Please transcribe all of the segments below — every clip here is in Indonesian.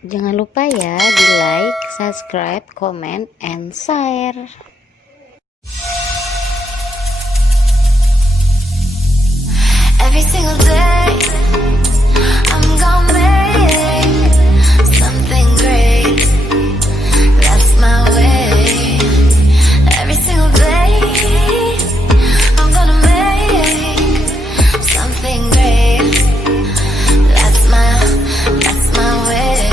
Jangan lupa ya di like, subscribe, comment, and share. Every single day, I'm gonna make something great. That's my way. Every single day, I'm gonna make something great. That's my way.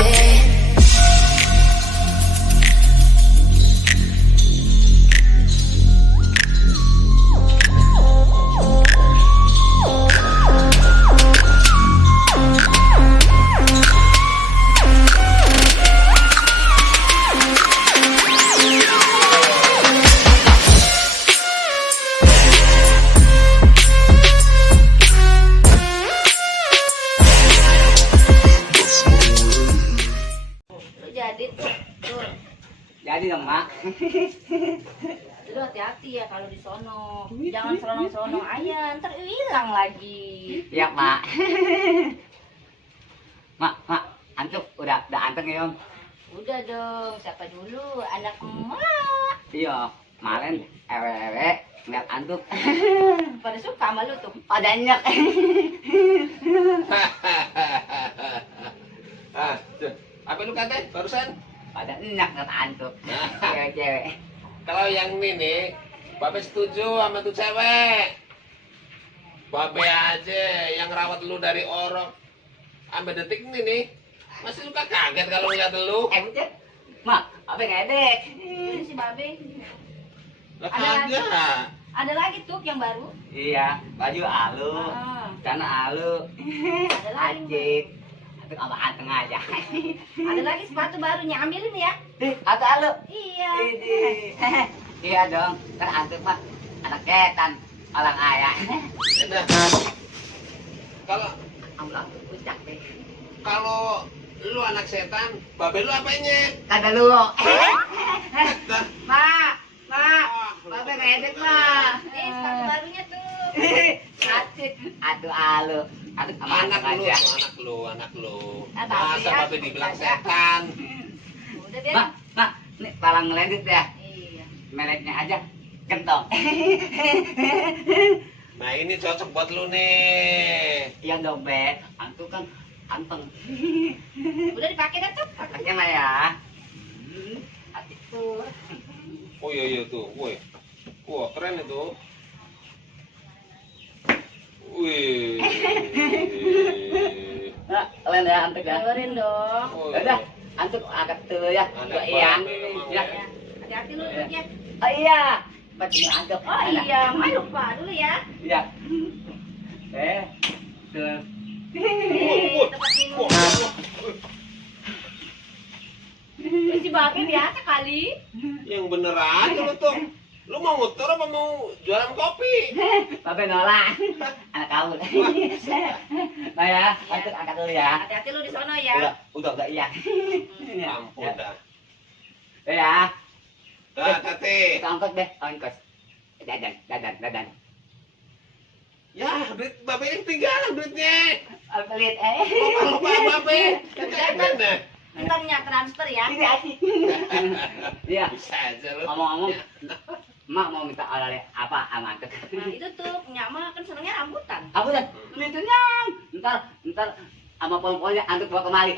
Jadi tuh, Jadi dong, Mak. lu hati-hati ya kalau di sono. Jangan selonong-selonong aja, ntar hilang lagi. Iya, Mak. Mak, antuk udah anteng ya, Om. Udah dong, siapa dulu? Anak emak. Iya, kemarin ewe-ewe ngeliat antuk. Pada suka sama lu tuh. Pada nyek. Tuh, apa lu kata barusan? Pada nyek ngeliat antuk. Cewek-cewek. Kalau yang ini nih, Babe setuju sama tuh cewek. Babe aja yang rawat lu dari orok sampai detik ini nih, masih suka kaget kalau ngeliat lu. Bucet. Mak, apa ngedek? Ini si Babe. Lah Ada kagak. Ada lagi tuh yang baru. Iya, baju alu, Ah, celana alu, ada lagi. ajik. Antuk sama anteng aja. Ada lagi sepatu barunya, ambilin ya. Atau alu. Iya. Iya dong, kan antuk mah anak ketan, orang ayah. Nah, kalau Kamu langsung puncak deh. kalau lu anak setan, Babe lu apanya? Kata lu. Mak, Babe ngedek mah. Nih sepatu barunya tuh. Asik. Aduh alu. Aduh sama Anak anteng lu, aja. anak lu. Ah, tapi Masa ya, Babe dibilang ada. setan? Udah biar. Mak, nih palang ngeledit ya. Iya. Mereknya aja kentong. Nah ini cocok buat lu nih. Iya dong, Be. Antuk kan anteng. Udah dipakai dah tuh. Pakai mah ya. Asik tuh. Oh iya tuh, woi. Wah keren itu. Wih. Nah, kalian ya antuk ya. Dengerin dong. Oh, Udah, antuk angkat dulu ya. Anak Gua iya. Babe memang Ya. ya. Hati-hati lu ya. Oh iya. Betul antuk. Oh iya, Mak lupa dulu ya. Iya. Tuh. Nih, tempat minum. Terus si Babe biasa kali. Yang bener aja lu tuh. Lu mau ngutur apa mau jualan kopi? Babe nolak. Anak kau. Nah ya, antuk angkat dulu ya. Hati-hati lu di sono ya. Udah enggak iya. Ampun dah. Ya. Dah, Tati. Kita angkot deh, angkot. Dadan. Ya, duit Babe yang tinggal duitnya. Pelit Lupa Babe. Jangan dah. Kita minyak transfer ya. Ini asik. Iya. Bisa aja lu. Ngomong-ngomong, Mak mau minta oleh apa sama angkot? Nah, itu tuh nyak mah kan senengnya rambutan. Aku udah itunya. Ntar sama pom-pomnya angkot bawa kemari.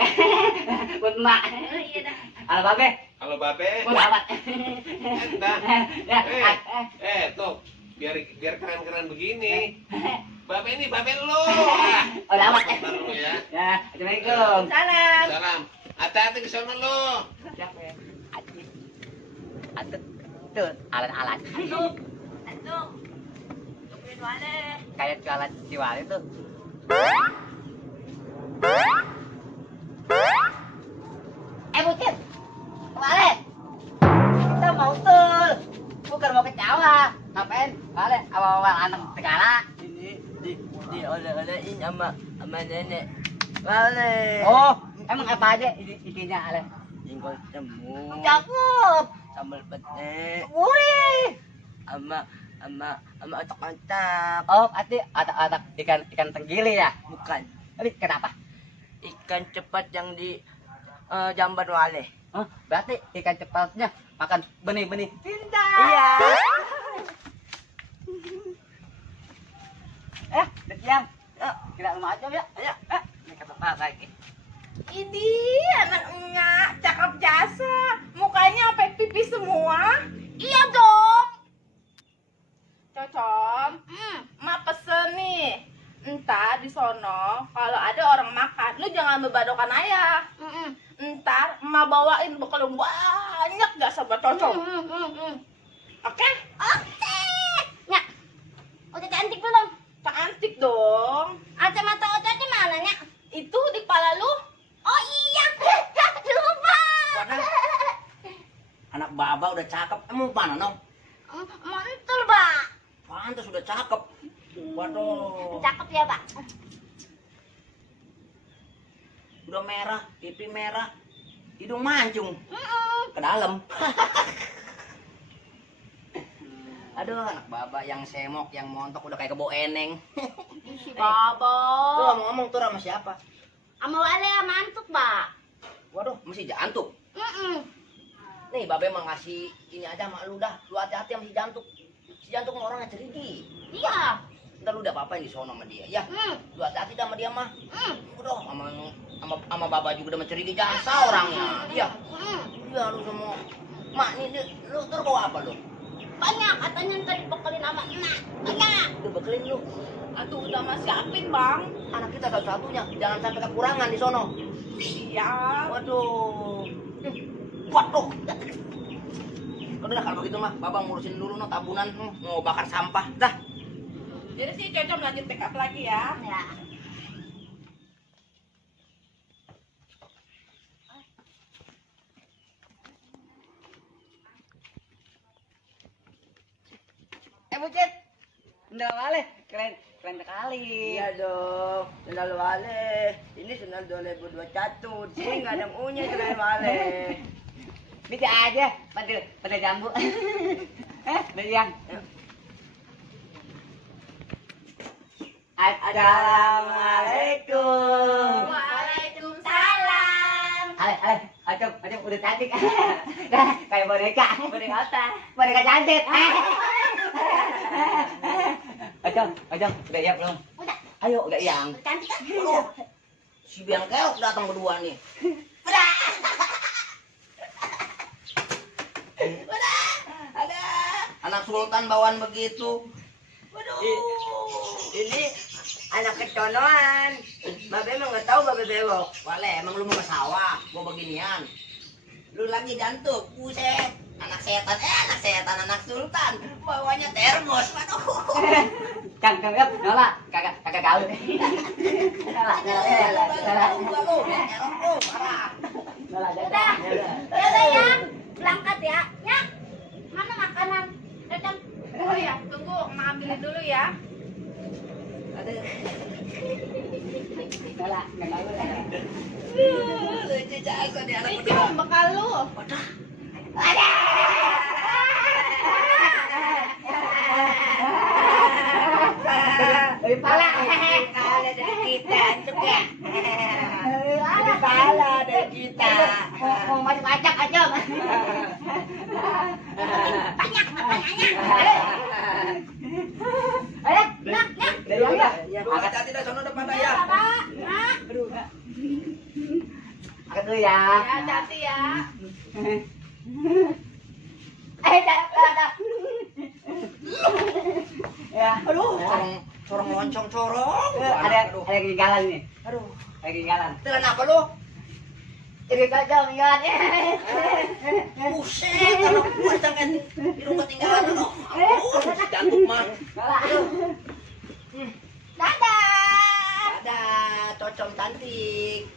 Buat Mak. Oh, iya dah. Halo Babe. Halo Babe. Buat amat. Dah. Ya. Tuh. Biar keren-keren begini. Babe ini Babe lu. Udah amat. Bentar lu ya. Ya, assalamualaikum. Salam. Salam. Hati-hati ke sana lu. Siapa ya? Asik. Angkot. Tuh, alat-alat. Antuk. Tungguin wale. Kayak jualan Ciwali tuh. Bucet, kemarin kita mau tuh, bukan mau ke Jawa. Ngapain? Kemarin awal-awal anak segala. Di oleh-olehin sama nenek. Wale. Oh, emang apa aja isinya ale? Jengkol semut. Cakep. Sambal pete. Wih. Sama otak-otak. Oh, ada ikan tenggiri ya? Bukan. Tapi kenapa? Ikan cepat yang di jamban wale. Hah? Berarti ikan cepatnya makan benih-benih. Iya. Yang. Kita rumah aja ya. Ayo. Ini kata Pak lagi. Ini anaknya cakep jasa. Mukanya sampai pipi semua. Iya dong. Cocom. Mak pesen nih. Entar di sono kalau ada orang makan, lu jangan bebadokan ayah. Entar emak bawain bekal yang banyak gak sabar cocom. Oke? Oke. Nyak. Udah cantik belum? Cantik dong. Kacamata Ocha mana, Nyak? Itu di kepala lu. Oh iya. Lupa. Anak baba udah cakep. Emang mana nong? Mantul, Pak. Pantas udah cakep. Waduh. Cakep ya, Pak. Udah merah, pipi merah, hidung mancung ke dalam. Aduh, anak baba yang semok, yang montok udah kayak kebo eneng. Si Lu Bobo. ngomong-ngomong tuh sama siapa? Sama Wale sama Antuk, Pak. Waduh, mesti jantuk. Nih, babe emang ngasih ini aja sama lu dah. Lu hati-hati sama si jantuk. Si jantuk mah orangnya cerigi. Iya. Ntar lu udah apa-apain di sono sama dia, ya. Lu hati-hati dah sama dia mah. Udah, sama baba juga udah mencurigai jasa orangnya. Iya. Iya, lu semua. Mak, nih, lu ntar bawa apa lu? Banyak katanya ntar dibekelin sama emak. Banyak. Udah bekelin lu. Aduh udah mas siapin bang. Anak kita satu-satunya, jangan sampai kekurangan di sono. Siap. Waduh. Waduh. Udah kalau begitu mah, babang ngurusin dulu no tabunan mau bakar sampah. Dah. Jadi sih Cocom lanjut pick up lagi ya. Ya. Bucet. Sendal wale, keren sekali. Iya dong, sendal wale. Ini sendal 2021. Sini nggak ada punya sendal wale. Bisa aja, pada jambu. Beli yang. Assalamualaikum. Waalaikumsalam. Acung udah cantik. Kayak boneka. Boneka apa? Boneka cantik. Acung udah siap belum? Udah. Ayo, udah yang. Cantik kan? Si biang keok datang berdua nih. Ada anak sultan bawaan begitu. Ini anak keconoan. Babe emang nggak tahu babe bewok. Wale, emang lu mau ke sawah? Gua beginian. Lu lagi jantung, buset. Anak setan, anak sultan. Bawanya termos, waduh. Cangkem ya, nola, kagak gaul. Nola. Udah. Udah ya. Berangkat ya. Ya. Mana makanan? Cocom. Oh ya, tunggu emak ambilin dulu ya. Nola, kagak gaul. Lucu jago nih anak Itu bekal lu. Pala, kala dari kita, juga. Ada pala dari kita. Mau macam-macam aja. Banyak makanannya. Ayo, Nak. dari yang ya. Hati-hati dah sono depan dah ya. Pak. Nak. Angkat dulu ya. Ya, hati ya. Dah. Ya, aduh. Corong loncong corong. Ada ketinggalan nih. Aduh, ada ketinggalan. Telan apa lu? Jadi kacau ingat. Buset, kalau gua jangan hidung ketinggalan lu. Jantung mah. Dadah. Ada cocong cantik.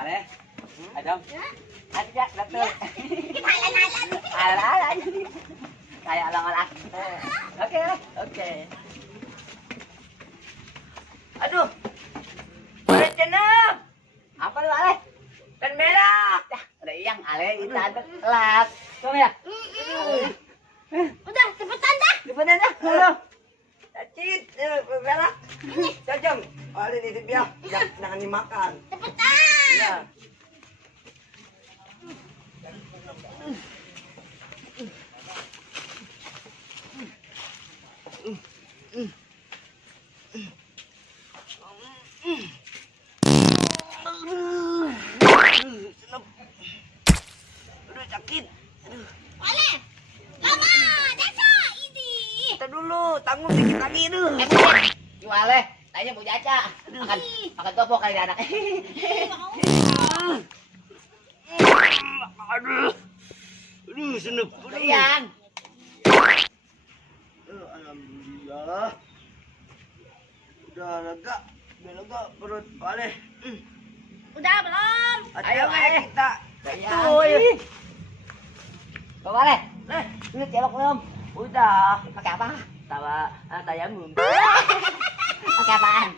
Ale, Ajong. Ada, betul. Kita halan-halan. Alan. Kayak alang-alang. Oke. Aduh. Udah cenah. Apa lu, Ale? Kan merah. Dah, udah yang Ale itu ada telat. Coba ya. Udah, cepetan dah. Cepetan dah. Aduh. Acit, merah. Cocom. Oh, ini titip ya. Jangan dimakan. Cepetan. Iya. Aduh sakit. Wale. Lama. Caca. Ini. Kita dulu, tanggung dikit lagi dulu. Juale, tanya Bu Caca. Makan topo kali anak. Aduh. Aduh, senep. Ian. Alhamdulillah. Udah lega. Udah lega perut. Wale. Udah belum? Ayo kita. Tuh. Boleh. Ini celok belum? Udah. Pakai apa? Tawa tayamum. Pakai apaan?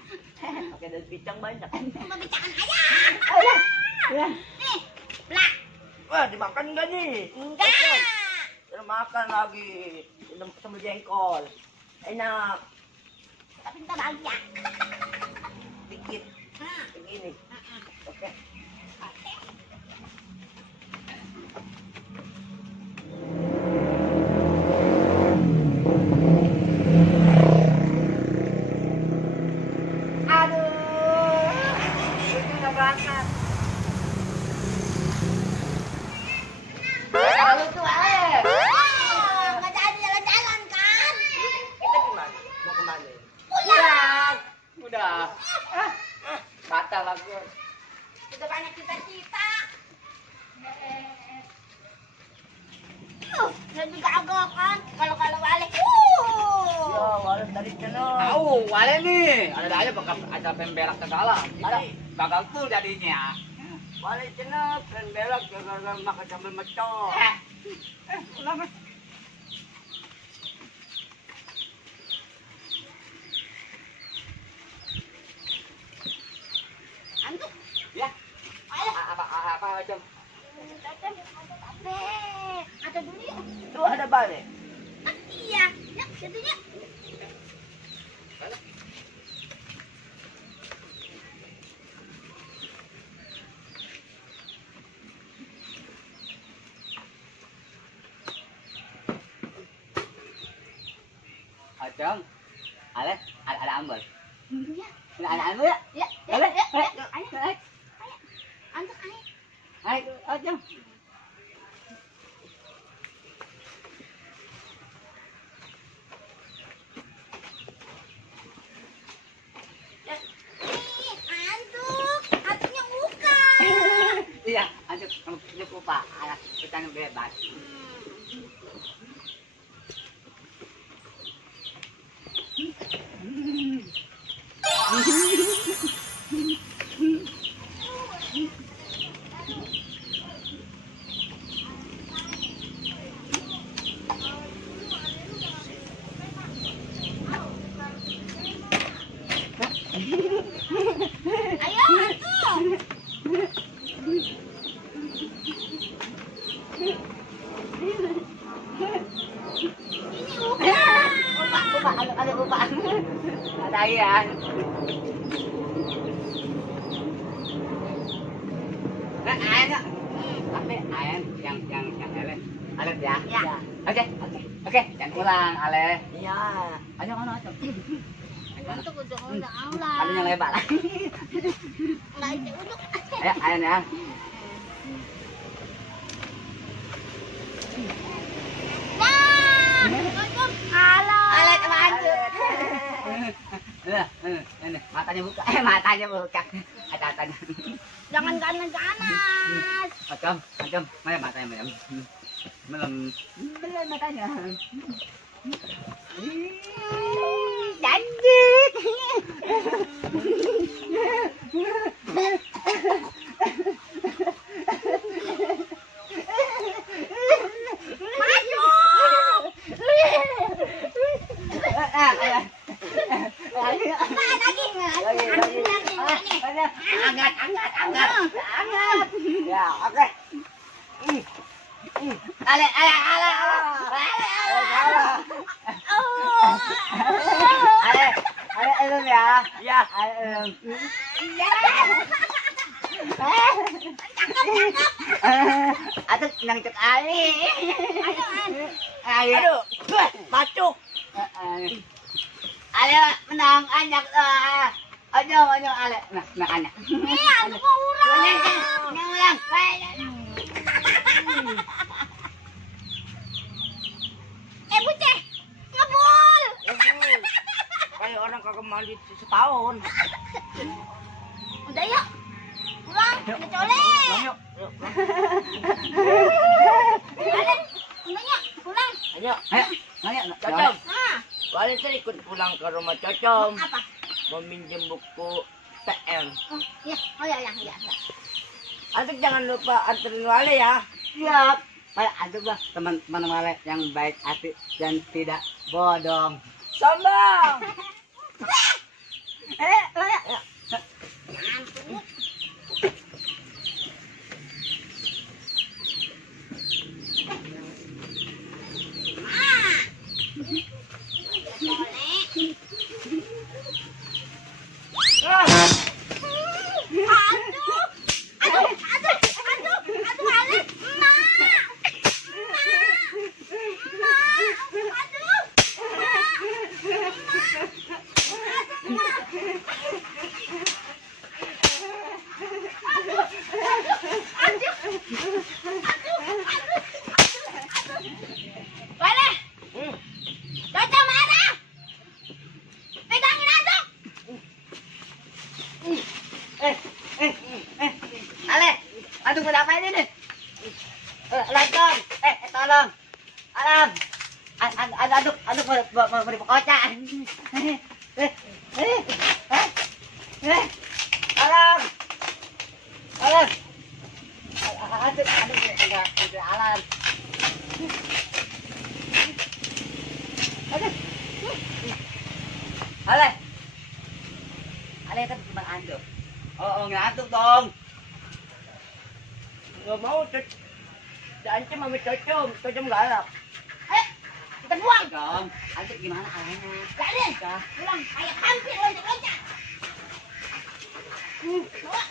Pakai daun pisang banyak. Pembicaraan ayah. Nih. Belah. Wah, dimakan enggak nih? Enggak. Udah makan lagi. Sama jengkol. Enak. Tapi kita bahagia. Dikit. Begini. Oke. Kalau tuh Nggak jadi jalan-jalan kan? Kita gimana? Mau kemana? pulang. Udah. Batal aku. Udah banyak cita-cita. Dan juga agak kan kalau balik. Ya, walau dari sana. Tahu, wale nih. Ada aja bakal ada pemberak segala. Kita gagal tuh jadinya. Walau sana, kan belak gara-gara makan sambal macam. Antuk. Ya. Apa macam? Ada dulu yuk. Tuh ada balik. Iya. Ya, jadinya. Acang. Ada ambal. Iya. Ada ambal ya? Ya. Boleh? Ayo. Antuk ayo. Ayo, Acang. Antuk. Antuknya bukan. Iya, Acang kamu lupa. Alah, kita bebas. Ayo, Antuk. Ini bukan. Ada lupa. Ada Ian. Nah, ayan. Tapi ayan yang Ale. Ale ya. Ya. Oke, jangan pulang, Ale. Iya. Ayo mana Acang? Antuk udah Ada yang lebar. Nggak itu uduk. Ayo, ayan ya. Wah, Antuk. Halo. Ale sama Anjuk. Ini matanya buka. Matanya. Jangan ganas-ganas. Acang, mana matanya belum matanya. Cantik. Maju. Angat. Ya, oke. Ale. Ale. Alam ya. Ya. Aduh, nang cek ali. Ayo. Aduh, bacuk. Ayo menang anyak. Ayo ale. Nah anyak. Iya, aku mau urang. Ngulang. Buceh. Ngebul. Kayak orang kagak mandi setahun. Udah yuk. Pulang, udah colek. Yuk. Alen, udah pulang. Ayo. Ayo. Cocom. Nah, Wali tadi ikut pulang ke rumah Cocom. apa? Mau minjem buku TM. Oh, iya. Oh ya. Atuk jangan lupa anterin Wali ya. Siap. Kayak aduh bah teman-teman Wale yang baik hati dan tidak bodong. Sombong. Boleh. Baca mana? Pegangin aja. Ale, aduh kenapa ini nih? Lantung, tolong. Alam. Aduh mau dipekocak. Alam. Alam. Aduh, alam. Aduh. Ale kan cuma ando. Oh, ngantuk dong. Nggak mau diancam sama Cocom. Cocom galak. Kita buang. Dong, antuk gimana alanya? Alen, pulang. Kayak hampir loncat-loncat. Bawa.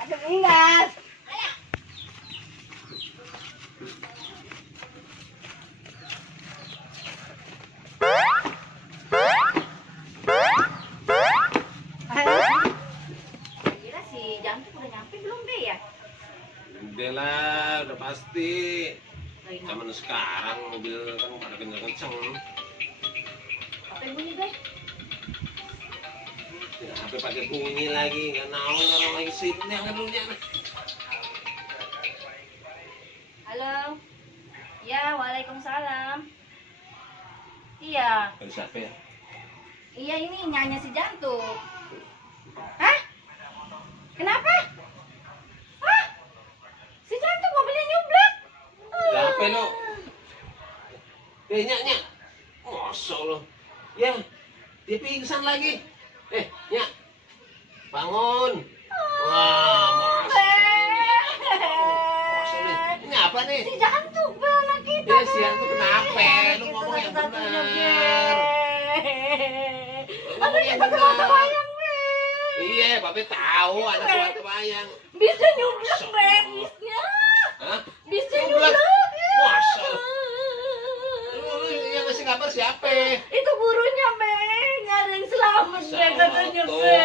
Aduh, ingat. Kira si Jantung udah nyampe belum deh ya? Udah lah, udah pasti. Lagi nyampe. Zaman sekarang mobil kan pada kenceng-kenceng. Apa yang bunyi deh? Ya, HP pakai bunyi lagi, nggak naon orang lagi sibuk nih angkat dulunya. Halo. Ya, waalaikumsalam. Iya. Ada siapa ya? Iya ini nyanyi si Jantung. Hah? Kenapa? Hah? Si Jantung mobilnya nyublek. Siapa lo? Nyak. Masa lo? Ya, dia pingsan lagi. Nyak. Bangun. Wah, masa nih? Ini apa nih? Si Jantung anak kita. Ya, siang tuh kenapa? Lu ngomong yang benar. Anak kita semata wayang, Be. Iya, Babe tahu ada suatu wayang. Bisa nyublek, Be. Bisnya. Hah? Bisa Nyublek? nyublek. Masa? Lu yang ngasih kabar siapa? Itu gurunya, Be. Nggak ada yang selamat, Be. Katanya, Tuh, Be.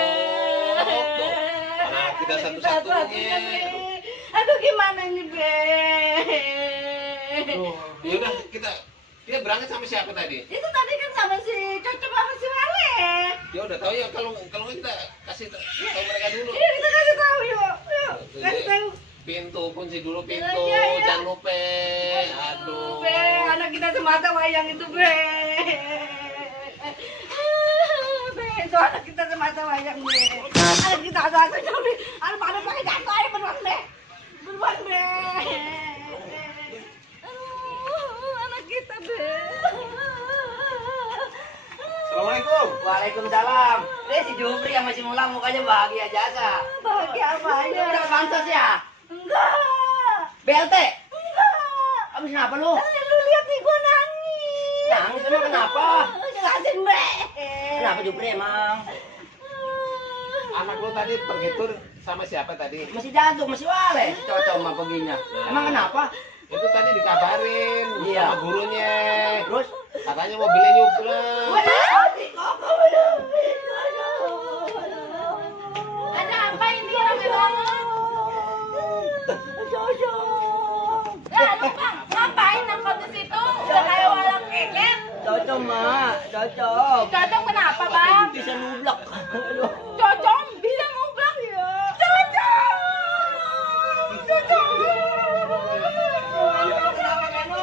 tuh. Anak kita satu-satunya. Be. Aduh, gimana ini, Be? Yaudah, kita berangkat sama siapa tadi? Itu tadi kan sama si Cocok sama si Wale. Ya udah tahu ya, kalau nggak kita kasih tahu mereka dulu. Iya, kita kasih tahu yuk. Yuk, kasih tahu. Pintu, kunci dulu pintu, Iya. jangan lupa. Aduh. Be, anak kita semata wayang itu, Be. Be, itu anak kita semata wayang, Be. Anak kita ada Be. Anak pakai jatuh aja beruan, Be. Beruan, Be. Aduh, anak kita, Be. Assalamualaikum. Waalaikumsalam. Si Jupri yang masih ngulang mukanya bahagia jasa. Bahagia apanya? Udah bansos ya? Enggak. BLT? Enggak. Abis kenapa lu? Lu lihat nih gua nangis. Nangis emang kenapa? jelasin, Bre. Kenapa Jupri emang? Anak lu tadi pergi tur sama siapa tadi? Masih jantung, masih wale. Cocok mah perginya. Emang kenapa? Itu tadi dikabarin Iya. sama gurunya. Terus? Katanya mobilnya nyuplek. Ada apa ini rame banget? Lah, lupa. Ngapain angkot di situ? Udah kayak walang keket. Cocok mah, cocok. Cocok kenapa, Bang? Bisa nublak. Cocok bisa ngublak ya. Cocok. Cocok. Kenapa kan lu?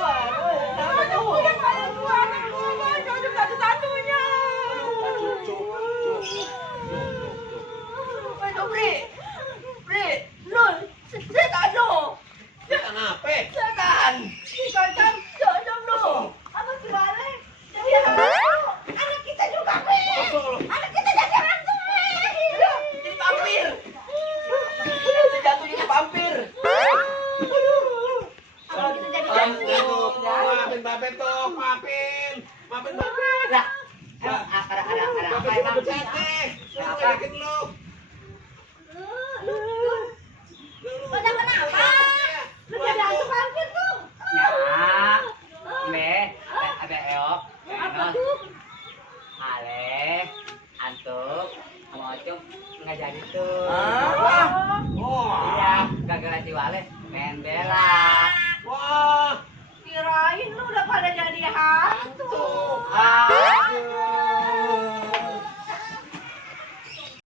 Cocok udah kayak dua anak gua. Cocok satu-satunya. Bre, lu setan lu. Kenapa? Setan. Cocok lu. Apa sih balik? Jadi anak kita juga, Bre. Anak kita jadi hantu, Bre. Jadi vampir. Jatuh jadi vampir. Kalau kita jadi hantu. Maafin Babe tuh, maafin. Maafin Babe. Lah, ada Babe apa cuma emang? bercanda. Lu ngeledekin lu. Pada kenapa? Lu jadi hantu vampir tuh. Ya, me, ada eok, Apa tuh? ale, antuk, sama ocung nggak jadi tuh. Iya, gara-gara Ciwale main bela. Wah, Kirain lu udah pada jadi hantu. Aduh,